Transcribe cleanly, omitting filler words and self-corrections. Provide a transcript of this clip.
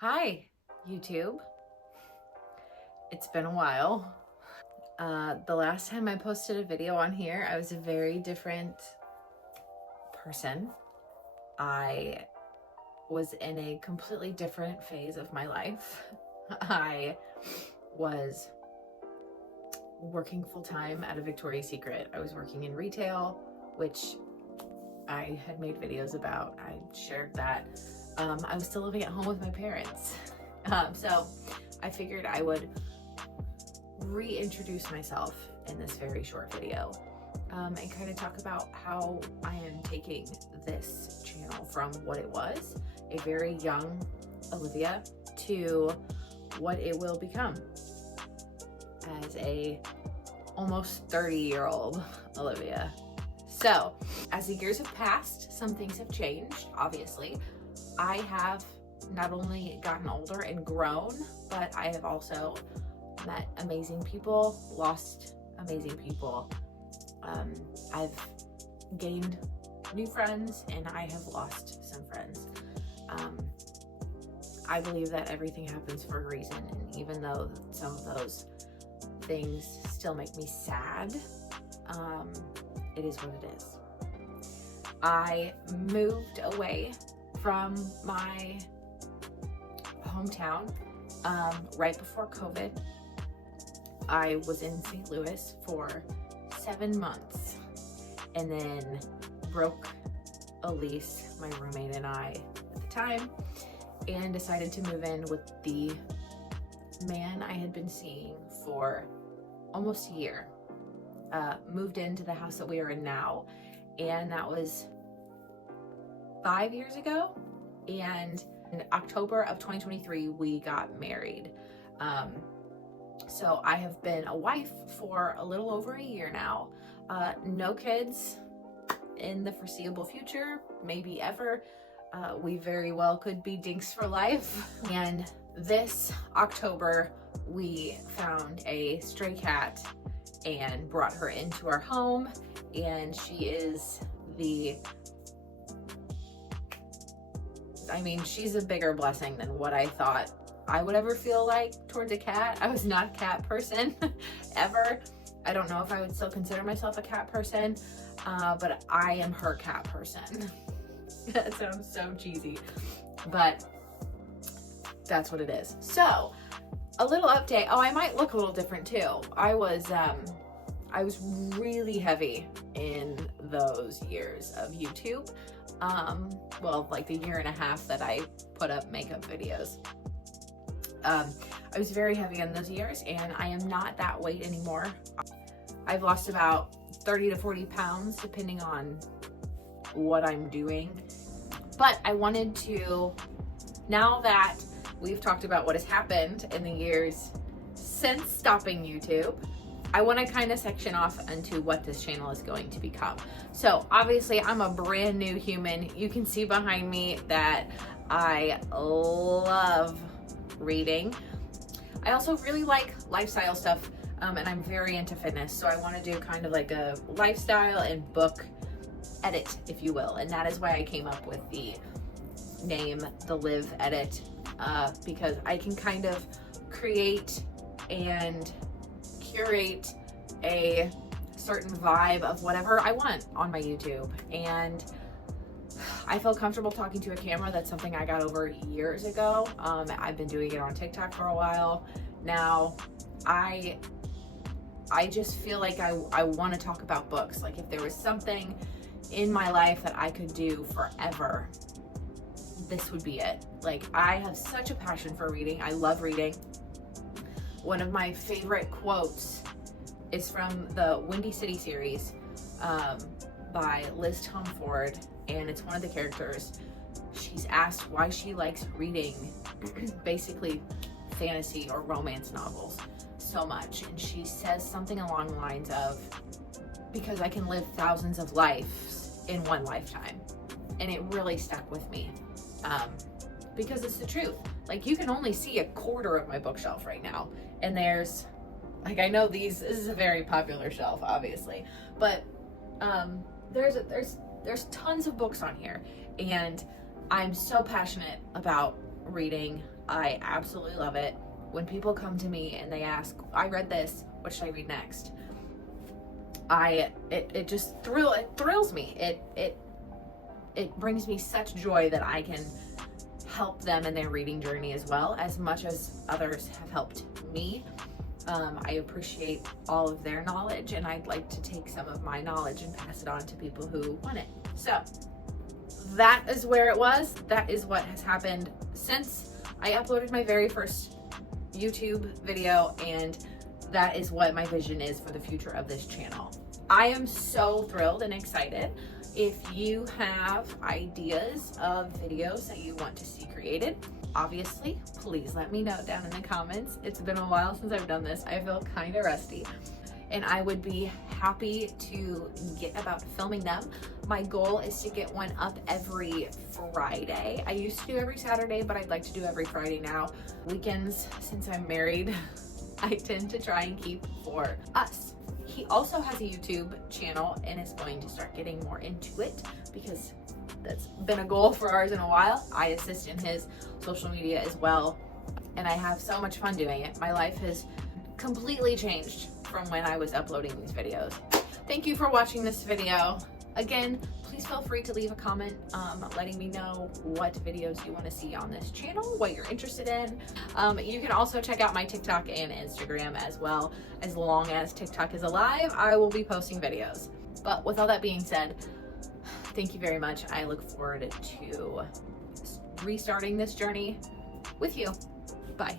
Hi, YouTube. It's been a while. The last time I posted a video on here, I was a very different person. I was in a completely different phase of my life. I was working full-time at a Victoria's Secret. I was working in retail, which I had made videos about. I shared that. I was still living at home with my parents. So I figured I would reintroduce myself in this very short video and kind of talk about how I am taking this channel from what it was, a very young Olivia, to what it will become as a almost 30-year-old Olivia. So as the years have passed, some things have changed, obviously. I have not only gotten older and grown, but I have also met amazing people, lost amazing people. I've gained new friends and I have lost some friends. I believe that everything happens for a reason, and even though some of those things still make me sad, it is what it is. I moved away from my hometown right before COVID. I was in St. Louis for 7 months and then broke a lease, my roommate and I at the time, and decided to move in with the man I had been seeing for almost a year. Moved into the house that we are in now, and that was 5 years ago. And in October of 2023, we got married. So I have been a wife for a little over a year now. No kids in the foreseeable future, maybe ever. We very well could be dinks for life. And this October, we found a stray cat and brought her into our home. And she is she's a bigger blessing than what I thought I would ever feel like towards a cat. I was not a cat person ever. I don't know if I would still consider myself a cat person, but I am her cat person. That sounds so cheesy, but that's what it is. So a little update. Oh, I might look a little different too. I was really heavy in those years of YouTube. Well, like the year and a half that I put up makeup videos. I was very heavy in those years, and I am not that weight anymore. I've lost about 30 to 40 pounds depending on what I'm doing. But I wanted to, now that we've talked about what has happened in the years since stopping YouTube, I want to kind of section off into what this channel is going to become. So obviously I'm a brand new human. You can see behind me that I love reading. I also really like lifestyle stuff, and I'm very into fitness. So I want to do kind of like a lifestyle and book edit, if you will. And that is why I came up with the name, The Live Edit, because I can kind of create and curate a certain vibe of whatever I want on my YouTube. And I feel comfortable talking to a camera. That's something I got over years ago. I've been doing it on TikTok for a while now. I just feel like I want to talk about books. Like if there was something in my life that I could do forever, this would be it. Like I have such a passion for reading. I love reading. One of my favorite quotes is from the Windy City series by Liz Tomford, and it's one of the characters. She's asked why she likes reading basically fantasy or romance novels so much, and she says something along the lines of, because I can live thousands of lives in one lifetime. And it really stuck with me, because it's the truth. Like you can only see a quarter of my bookshelf right now, and there's, like, I know this is a very popular shelf, obviously, but there's tons of books on here, and I'm so passionate about reading. I absolutely love it. When people come to me and they ask, I read this, what should I read next? It just thrills me. It brings me such joy that I can help them in their reading journey as well, as much as others have helped me. I appreciate all of their knowledge, and I'd like to take some of my knowledge and pass it on to people who want it. So that is where it was. That is what has happened since I uploaded my very first YouTube video, and that is what my vision is for the future of this channel. I am so thrilled and excited. If you have ideas of videos that you want to see created, obviously, please let me know down in the comments. It's been a while since I've done this. I feel kind of rusty, and I would be happy to get about filming them. My goal is to get one up every Friday. I used to do every Saturday, but I'd like to do every Friday now. Weekends, since I'm married, I tend to try and keep for us. He also has a YouTube channel and is going to start getting more into it because that's been a goal for ours in a while. I assist in his social media as well, and I have so much fun doing it. My life has completely changed from when I was uploading these videos. Thank you for watching this video. Again, please feel free to leave a comment letting me know what videos you want to see on this channel, what you're interested in. You can also check out my TikTok and Instagram as well. As long as TikTok is alive, I will be posting videos. But with all that being said, thank you very much. I look forward to restarting this journey with you. Bye.